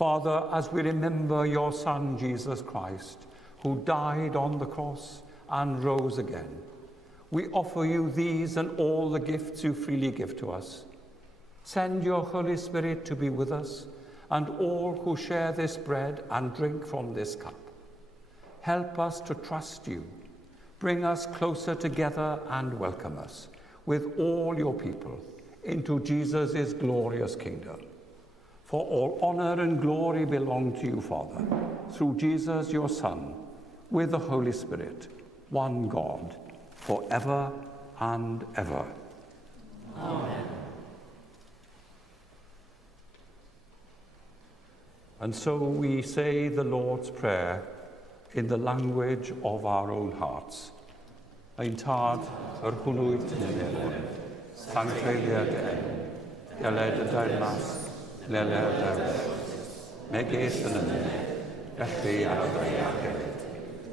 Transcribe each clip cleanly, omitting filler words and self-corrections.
Father, as we remember your Son, Jesus Christ, who died on the cross and rose again, we offer you these and all the gifts you freely give to us. Send your Holy Spirit to be with us and all who share this bread and drink from this cup. Help us to trust you. Bring us closer together and welcome us with all your people into Jesus' glorious kingdom. For all honor and glory belong to you, Father, through Jesus, your Son, with the Holy Spirit, one God, forever and ever. Amen. And so we say the Lord's Prayer in the language of our own hearts. Ein tad yr hwnnwyd nilyn, sanctreiliad geled y dairnas, leled ewch, megis yn yna, felly ar y dreiagedd,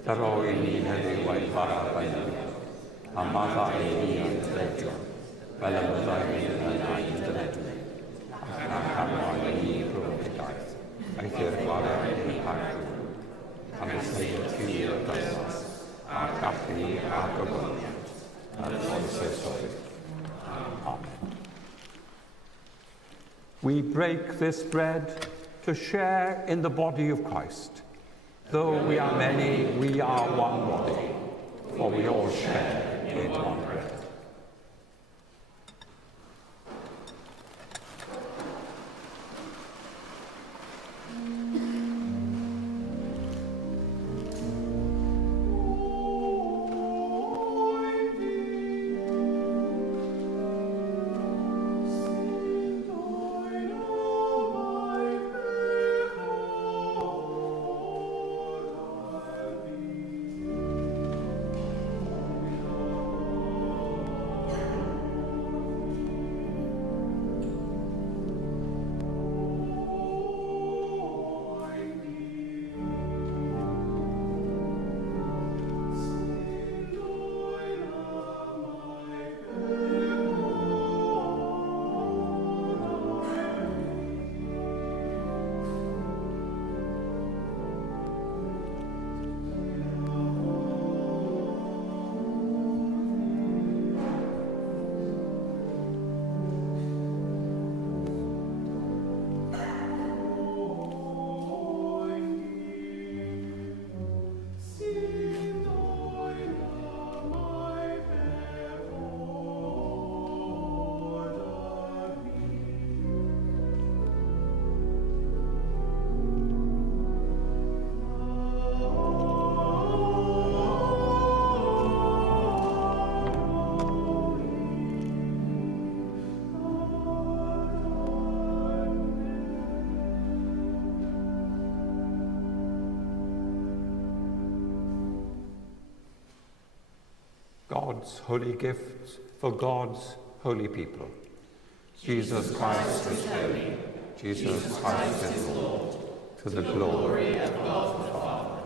daro i ni heddiw a'i farab a'i nid, a maddau i ni a'i dredio, fel y byddai ni yn a'i dynedlu, ac arwain i ni brwydigaeth, a'i thirgwared i'n hagw, am ysneud tir y dairnas, a gallu a gogoniant, a'r oes sori. Amen. We break this bread to share in the body of Christ. Though we are many, we are one body, for we all share in one bread. God's holy gift for God's holy people. Jesus Christ is holy. Jesus Christ is Lord. To the glory of God the Father.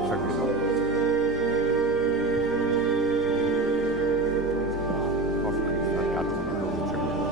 Nadolig Llangynno. Hoffwn ar gadw Nadolig Llangynno.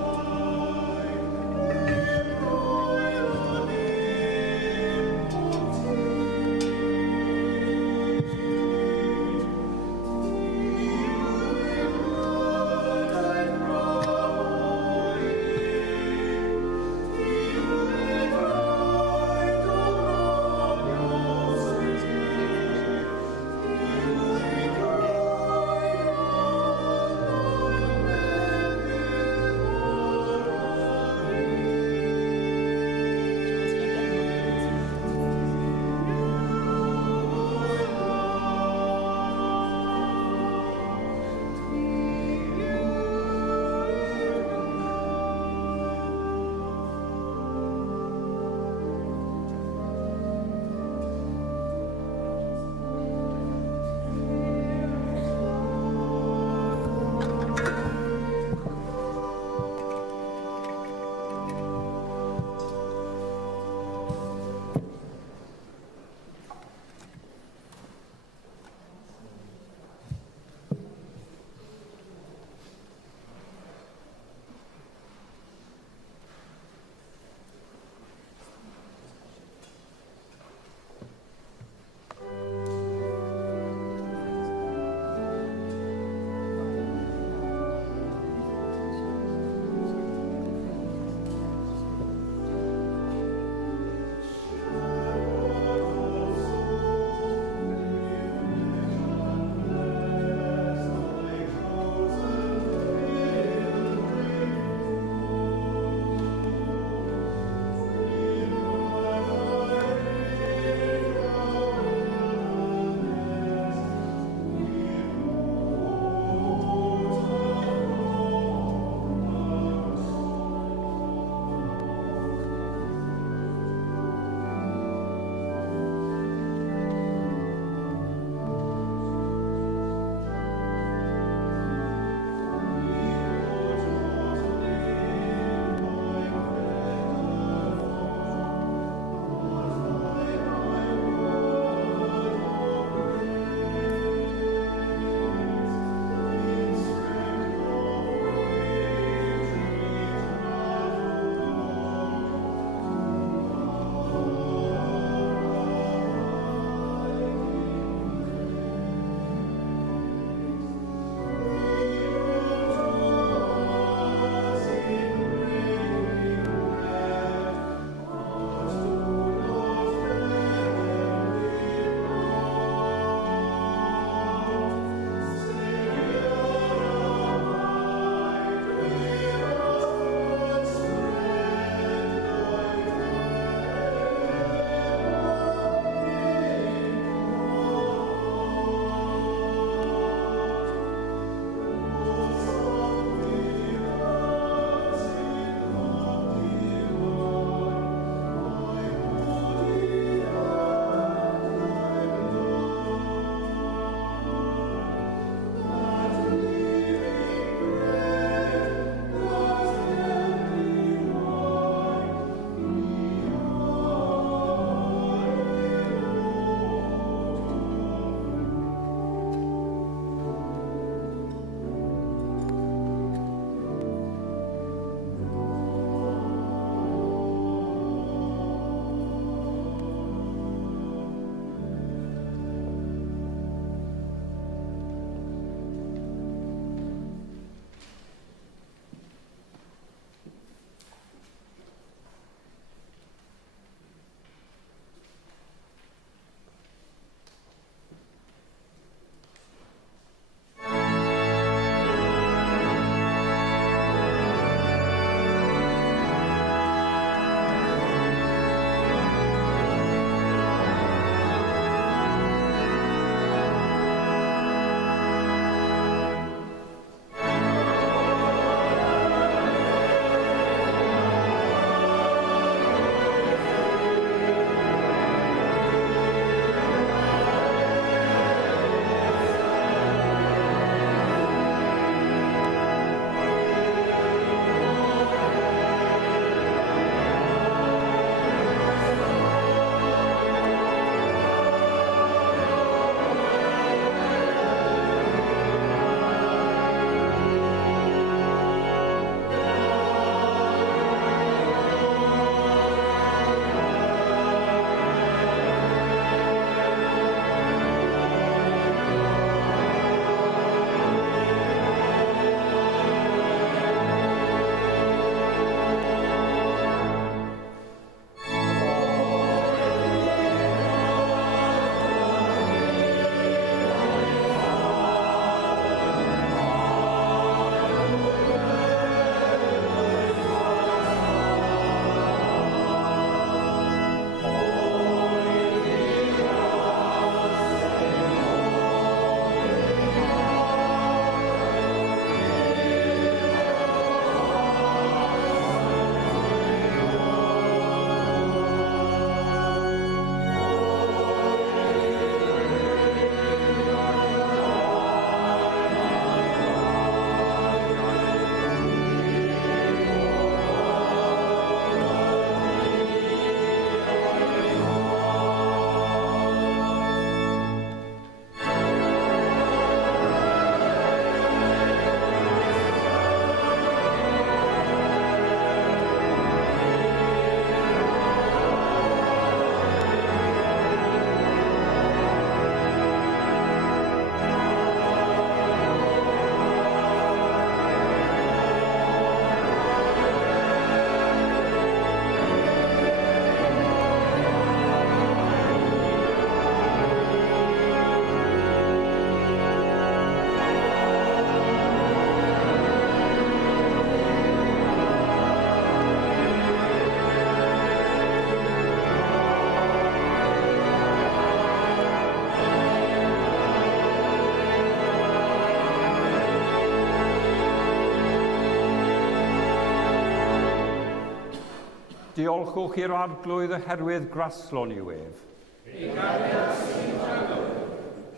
Diolchwch i'r arglwydd oherwydd graslon i wef.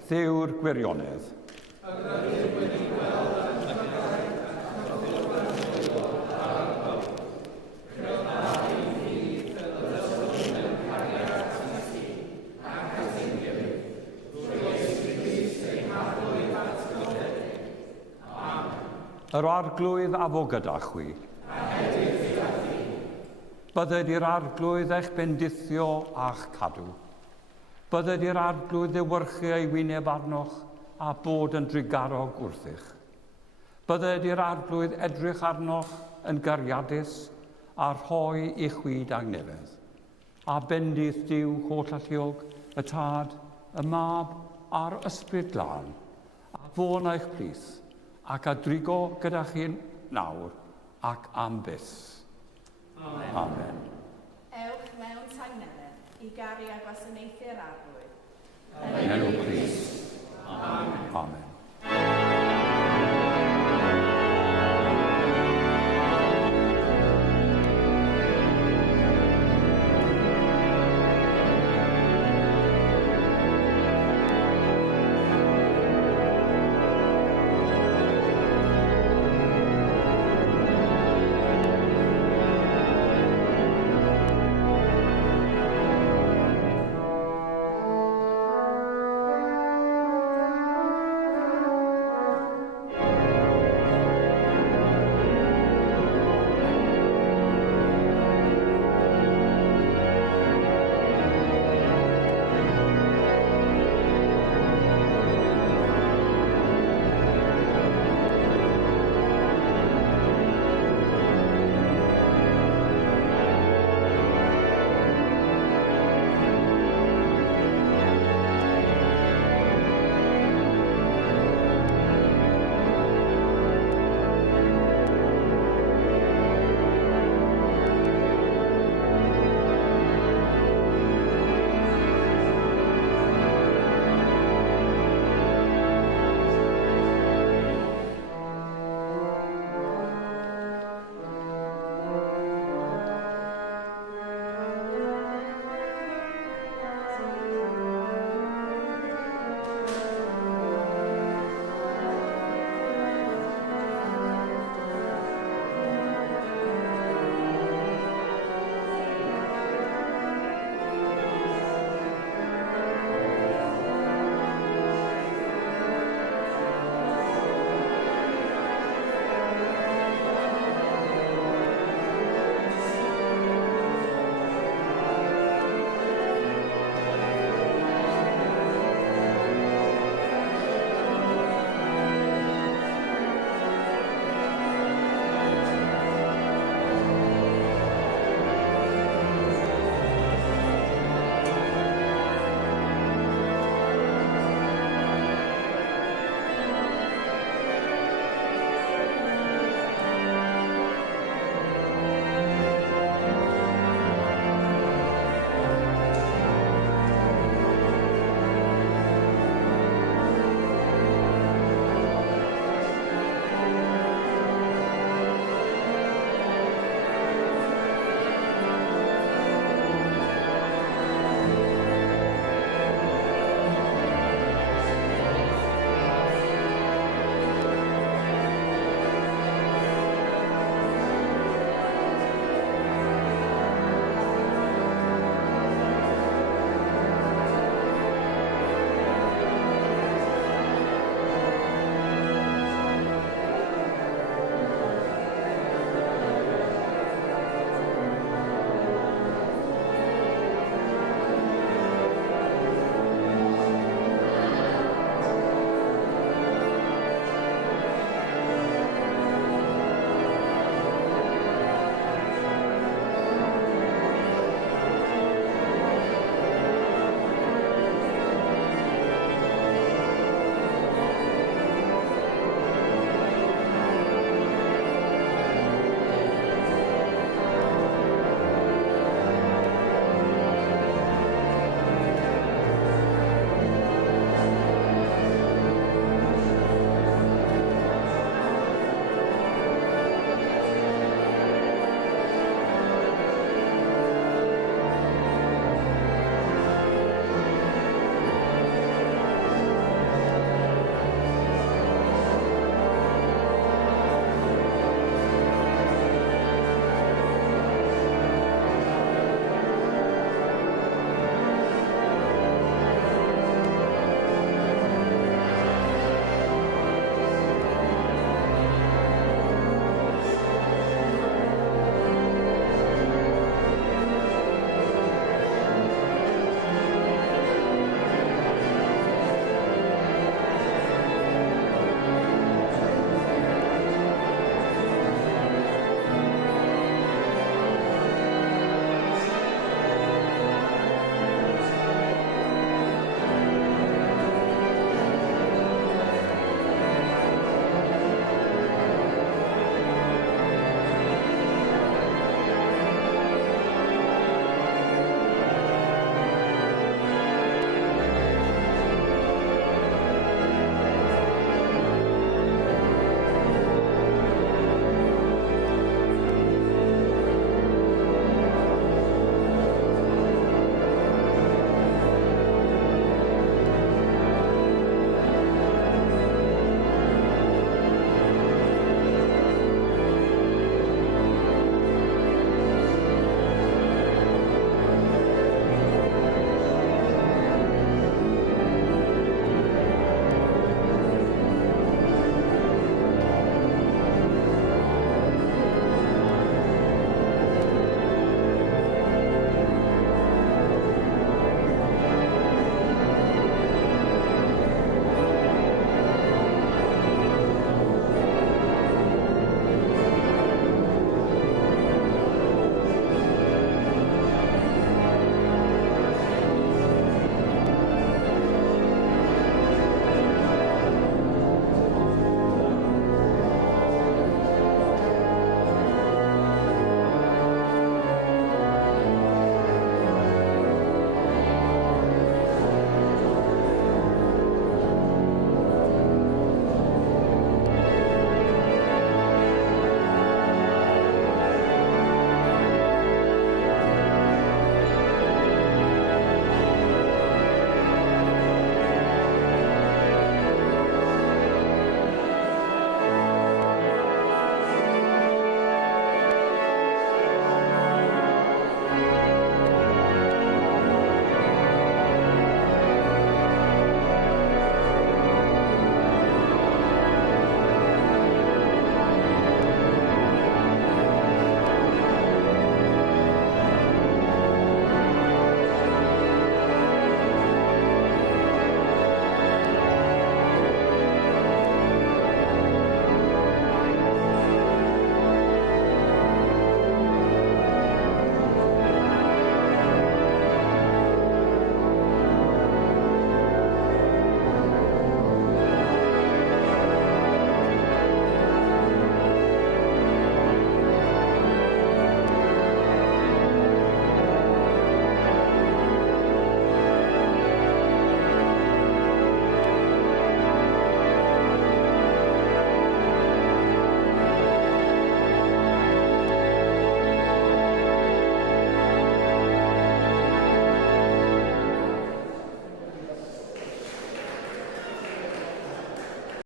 Dduw'r gwirionedd. Yr arglwydd a fo gyda chwi. Bydded i'r arglwydd eich bendithio a'ch cadw. Bydded i'r arglwydd ddewyrchu ei wyneb arnoch a bod yn drigarog wrthych. Bydded i'r arglwydd edrych arnoch yn gariadus a rhoi i chwyd angnefedd. A bendith Duw holl alluog, y Tad, y Mab a'r Ysbryd Glân, a fo yn eich plith, ac a drigo gyda chi nawr ac am byth. Amen. Amen. Ewch mewn tangnefedd i garu a gwasanaethu'r arglwydd. Yn enw Crist.